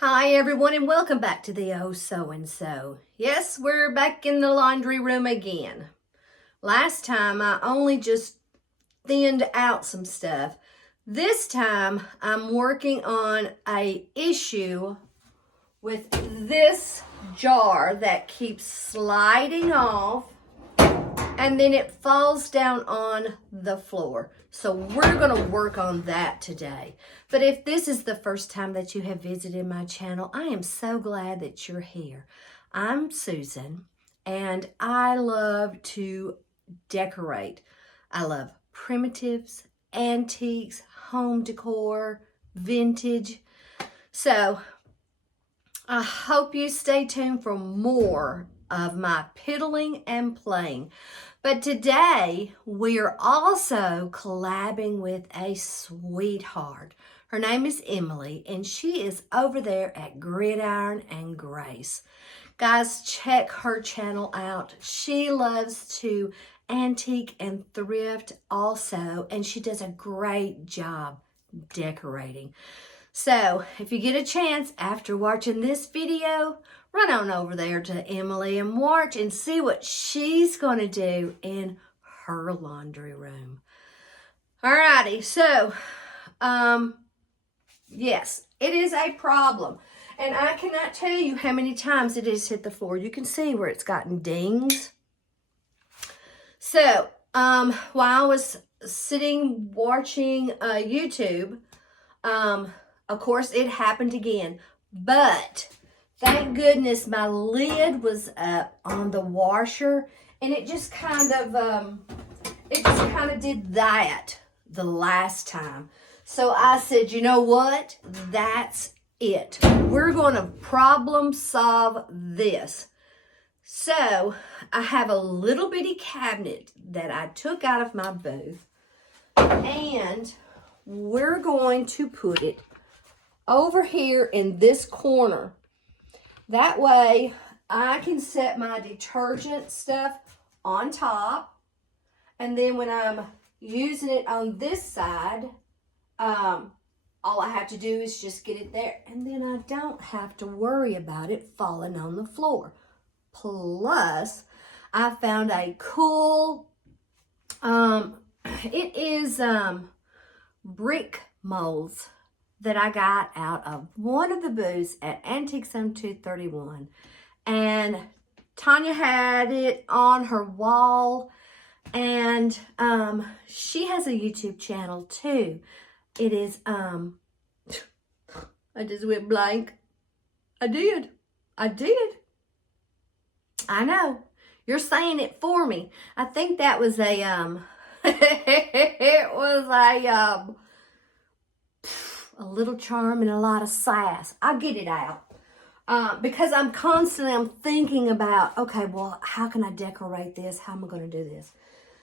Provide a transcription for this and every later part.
Hi everyone and welcome back to the Oh So and So. Yes, we're back in the laundry room again. Last time I only just thinned out some stuff. This time I'm working on a issue with this jar that keeps sliding off and then it falls down on the floor. So we're going to work on that today. But if this is the first time that you have visited my channel, I am so glad that you're here. I'm Susan, and I love to decorate. I love primitives, antiques, home decor, vintage. So I hope you stay tuned for more of my piddling and playing. But today we are also collabing with a sweetheart. Her name is Emily and she is over there at Gridiron and Grace. Guys, check her channel out. She loves to antique and thrift also, and she does a great job decorating. So if you get a chance after watching this video, run on over there to Emily and watch and see what she's going to do in her laundry room. Alrighty, so, yes, it is a problem. And I cannot tell you how many times it has hit the floor. You can see where it's gotten dings. So, while I was sitting watching YouTube, of course, it happened again, but thank goodness my lid was up on the washer, and it just kind of did that the last time. So I said, you know what? That's it. We're going to problem solve this. So I have a little bitty cabinet that I took out of my booth, and we're going to put it over here in this corner. That way I can set my detergent stuff on top, and then when I'm using it on this side, all I have to do is just get it there, and then I don't have to worry about it falling on the floor. Plus, I found a cool, it is brick molds that I got out of one of the booths at Antiques on 231. And Tanya had it on her wall, and she has a YouTube channel too. It is, I just went blank. I did. I know. You're saying it for me. I think that was a, it was a little charm and a lot of sass. I'll get it out. Because I'm thinking about, okay, well, how can I decorate this? How am I going to do this?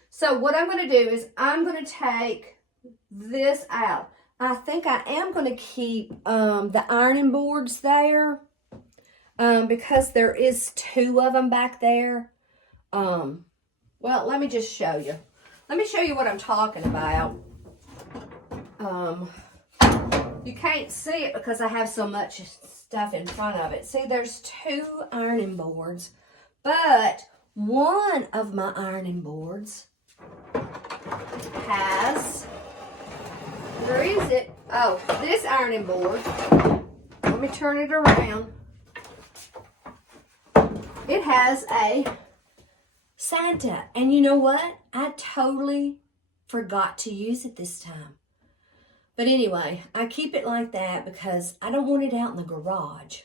So what I'm going to do is I'm going to take this out. I think I am going to keep the ironing boards there because there is two of them back there. Well, let me just show you. Let me show you what I'm talking about. You can't see it because I have so much stuff in front of it. See, there's two ironing boards, but one of my ironing boards has, where is it? Oh, this ironing board. Let me turn it around. It has a Santa, and you know what? I totally forgot to use it this time. But anyway, I keep it like that because I don't want it out in the garage.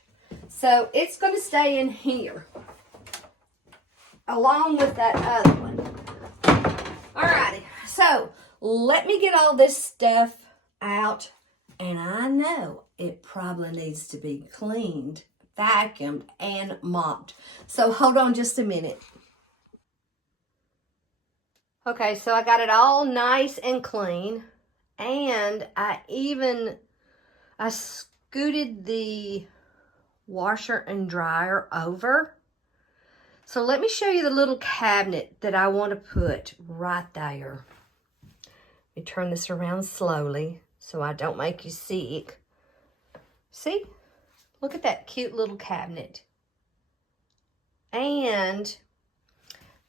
So it's going to stay in here along with that other one. Alrighty, so let me get all this stuff out. And I know it probably needs to be cleaned, vacuumed, and mopped. So hold on just a minute. Okay, so I got it all nice and clean. And I scooted the washer and dryer over. So let me show you the little cabinet that I want to put right there. Let me turn this around slowly so I don't make you sick. See? Look at that cute little cabinet. And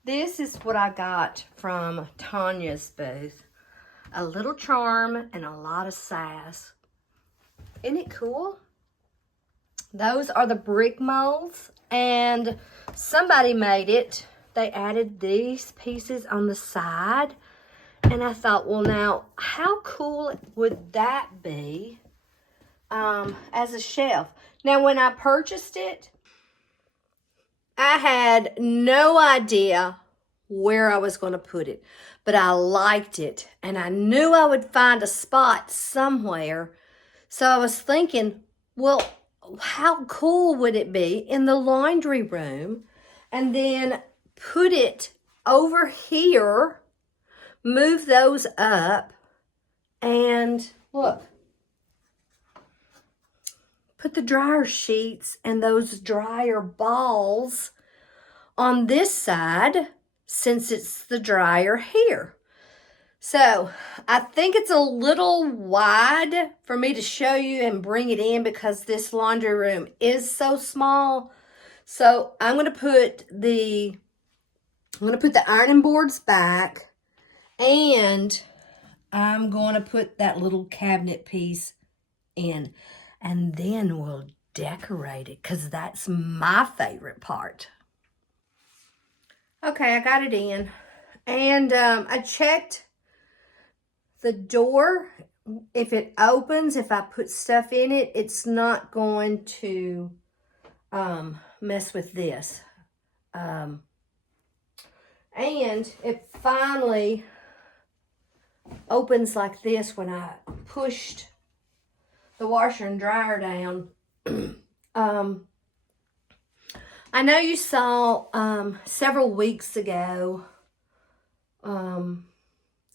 this is what I got from Tanya's booth. A little charm and a lot of sass. Isn't it cool? Those are the brick molds, and somebody made it. They added these pieces on the side, and I thought, well, now, how cool would that be as a shelf? Now, when I purchased it, I had no idea where I was going to put it, but I liked it, and I knew I would find a spot somewhere. So I was thinking, well, how cool would it be in the laundry room, and then put it over here, move those up, and look, put the dryer sheets and those dryer balls on this side, since it's the dryer here. So I think it's a little wide for me to show you and bring it in because this laundry room is so small. So I'm going to put the ironing boards back, and I'm going to put that little cabinet piece in, and then we'll decorate it because that's my favorite part. Okay, I got it in, and I checked the door. If it opens, if I put stuff in it, it's not going to mess with this. And it finally opens like this when I pushed the washer and dryer down. I know you saw several weeks ago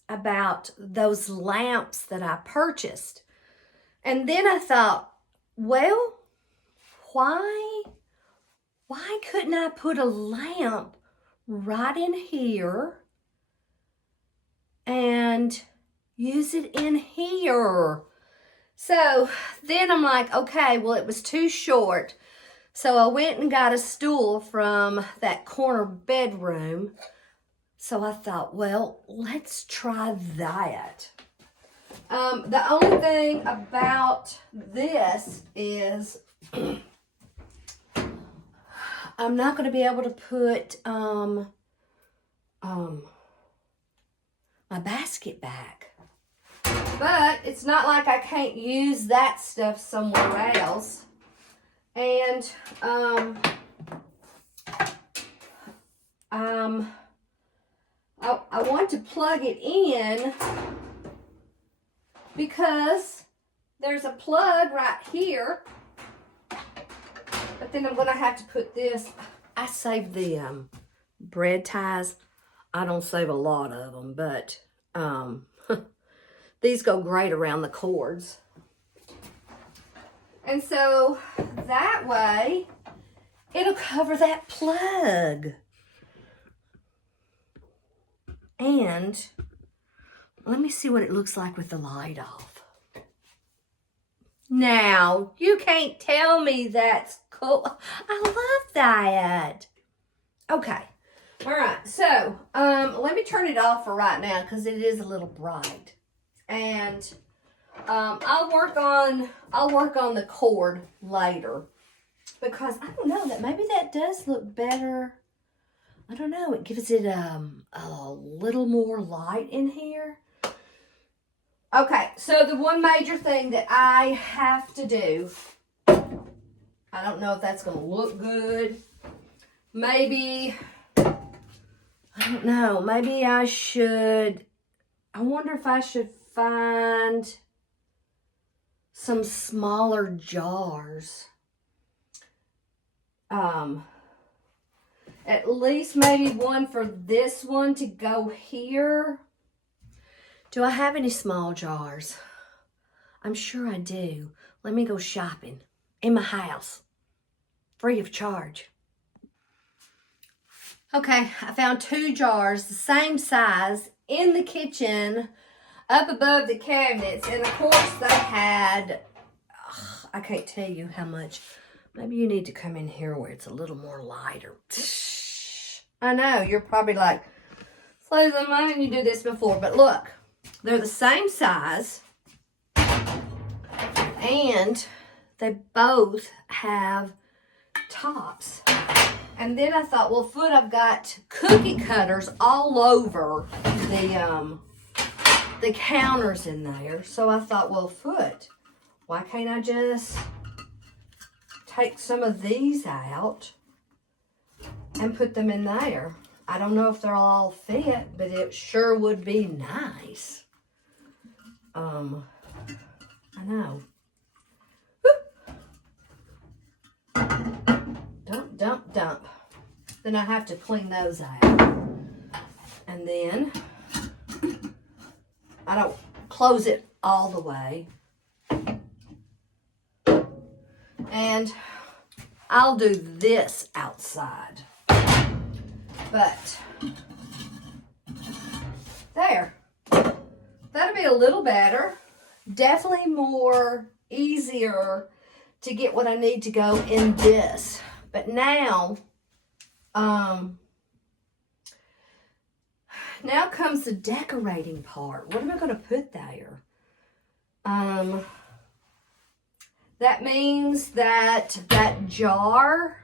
about those lamps that I purchased. And then I thought, well, why couldn't I put a lamp right in here and use it in here? So then I'm like, okay, well, it was too short. So I went and got a stool from that corner bedroom. So I thought, well, let's try that. The only thing about this is I'm not going to be able to put my basket back. But it's not like I can't use that stuff somewhere else. And I want to plug it in because there's a plug right here. But then I'm going to have to put this. I saved the bread ties. I don't save a lot of them, but these go great around the cords. And so that way, it'll cover that plug. And let me see what it looks like with the light off. Now, you can't tell me that's cool. I love that. Okay. All right. So, let me turn it off for right now because it is a little bright. And I'll work on the cord later because I don't know, that maybe that does look better. I don't know. It gives it a little more light in here. Okay, so the one major thing that I have to do, I don't know if that's going to look good. Maybe, I don't know. Maybe I wonder if I should find some smaller jars. At least maybe one for this one to go here. Do I have any small jars? I'm sure I do. Let me go shopping in my house, free of charge. Okay, I found 2 jars, the same size, in the kitchen, up above the cabinets. And of course they had, I can't tell you how much Maybe you need to come in here where it's a little more lighter. I know, you're probably like, Susan, why didn't you do this before? But look, they're the same size. And they both have tops. And then I thought, well, Foot, I've got cookie cutters all over the counters in there. So I thought, well, Foot, why can't I just take some of these out and put them in there? I don't know if they'll all fit, but it sure would be nice. I know. Dump, dump, dump. Then I have to clean those out. And then I don't close it all the way. And I'll do this outside. But there. That'll be a little better. Definitely more easier to get what I need to go in this. But now comes the decorating part. What am I going to put there? That means that jar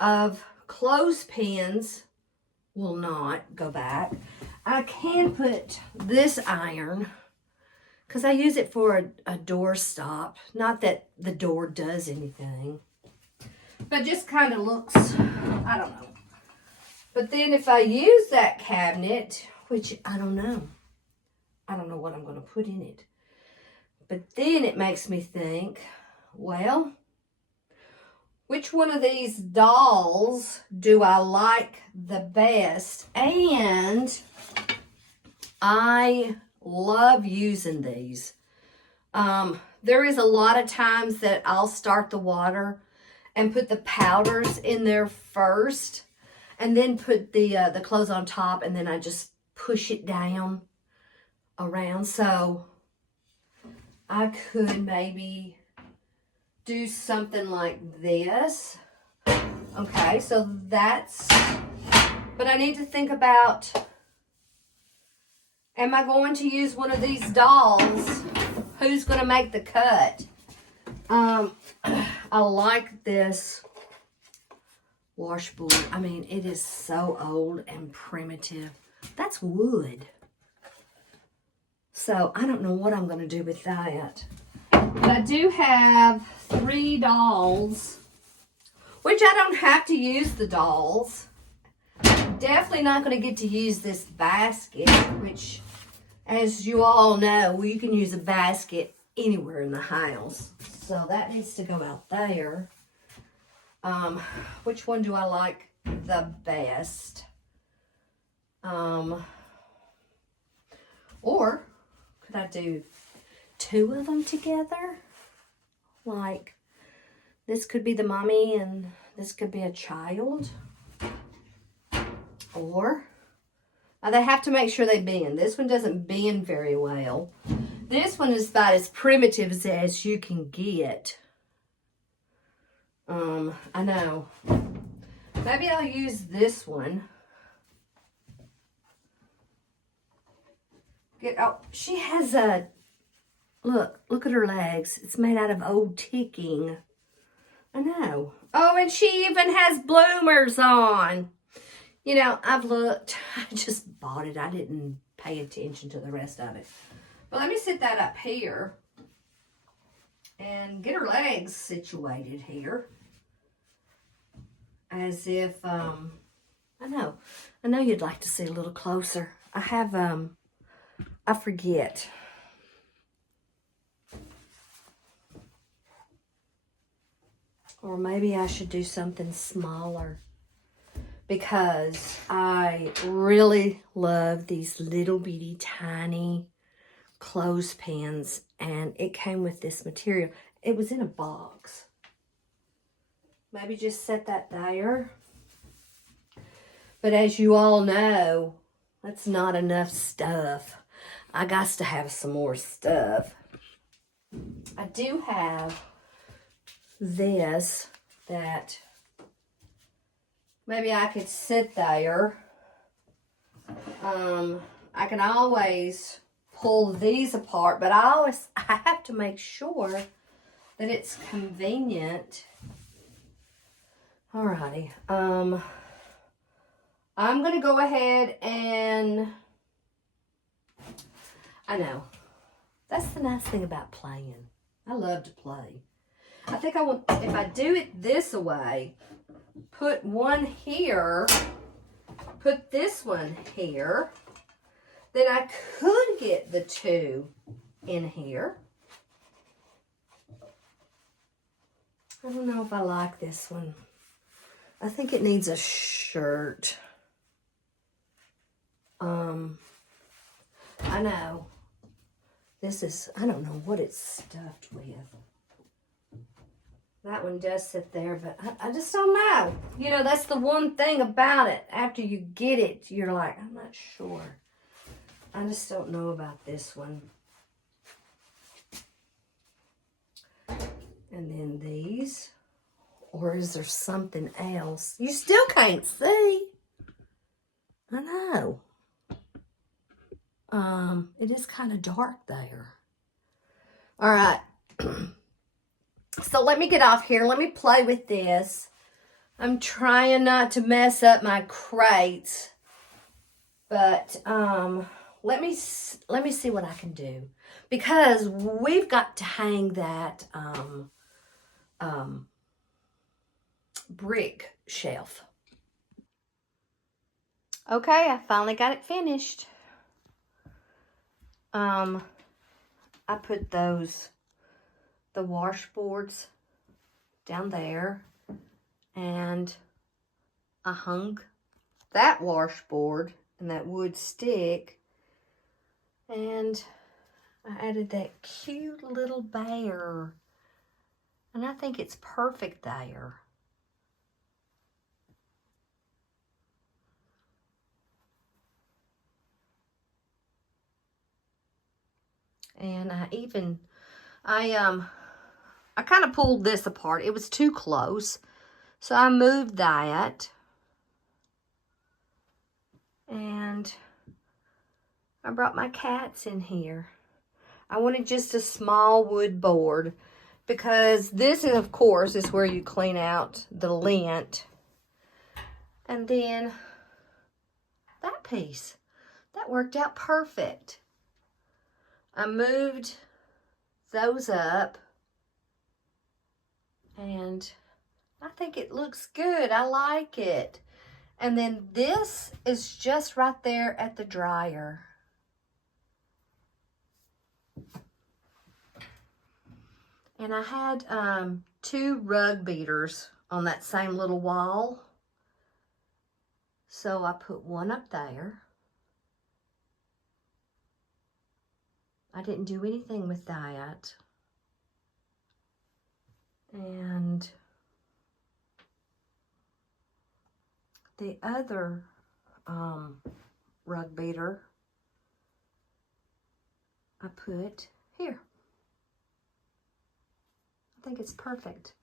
of clothespins will not go back. I can put this iron because I use it for a door stop. Not that the door does anything, but just kind of looks, I don't know. But then if I use that cabinet, which I don't know what I'm going to put in it. But then it makes me think, well, which one of these dolls do I like the best? And I love using these. There is a lot of times that I'll start the water and put the powders in there first and then put the clothes on top, and then I just push it down around. So I could maybe do something like this. Okay, so that's, but I need to think about, am I going to use one of these dolls? Who's going to make the cut? I like this washboard. I mean, it is so old and primitive. That's wood. So I don't know what I'm going to do with that. But I do have 3 dolls, which I don't have to use the dolls. Definitely not going to get to use this basket, which, as you all know, you can use a basket anywhere in the house. So that needs to go out there. Which one do I like the best? Or could I do 2 of them together? Like, this could be the mommy and this could be a child. Or, they have to make sure they bend. This one doesn't bend very well. This one is about as primitive as you can get. I know. Maybe I'll use this one. She has a, look at her legs. It's made out of old ticking. I know. Oh, and she even has bloomers on. You know, I've looked. I just bought it. I didn't pay attention to the rest of it. But let me sit that up here and get her legs situated here. As if, I know you'd like to see a little closer. I have, I forget. Or maybe I should do something smaller, because I really love these little bitty tiny clothespins, and it came with this material. It was in a box. Maybe just set that there. But as you all know, that's not enough stuff. I got to have some more stuff. I do have this that maybe I could sit there. I can always pull these apart, but I have to make sure that it's convenient. Alrighty. I'm gonna go ahead and I know. That's the nice thing about playing. I love to play. I think I want, if I do it this way, put one here, put this one here, then I could get the two in here. I don't know if I like this one. I think it needs a shirt. I know. This is, I don't know what it's stuffed with. That one does sit there, but I just don't know. You know, that's the one thing about it. After you get it, you're like, I'm not sure. I just don't know about this one. And then these. Or is there something else? You still can't see. I know. It is kind of dark there. All right. So let me get off here. Let me play with this. I'm trying not to mess up my crates. But let me see what I can do. Because we've got to hang that brick shelf. Okay, I finally got it finished. I put the washboards down there, and I hung that washboard and that wood stick, and I added that cute little bear, and I think it's perfect there. And I kind of pulled this apart. It was too close. So I moved that. And I brought my cats in here. I wanted just a small wood board because this, of course, is where you clean out the lint. And then that piece. That worked out perfect. I moved those up, and I think it looks good. I like it. And then this is just right there at the dryer. And I had 2 rug beaters on that same little wall. So I put one up there. I didn't do anything with that. And the other rug beater I put here. I think it's perfect.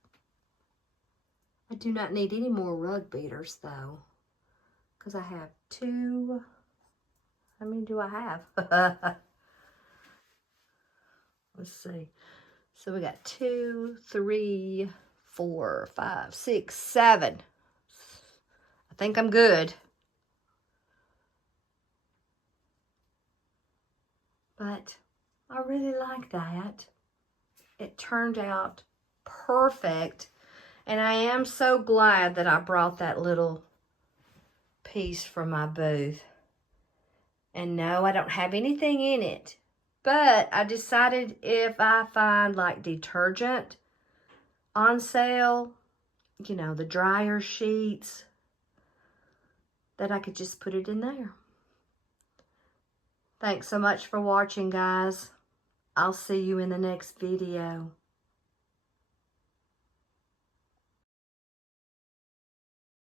I do not need any more rug beaters though, because I have 2. How many do I have? Let's see. So we got 2, 3, 4, 5, 6, 7. I think I'm good. But I really like that. It turned out perfect. And I am so glad that I brought that little piece from my booth. And no, I don't have anything in it. But I decided if I find like detergent on sale, you know, the dryer sheets, that I could just put it in there. Thanks so much for watching, guys. I'll see you in the next video.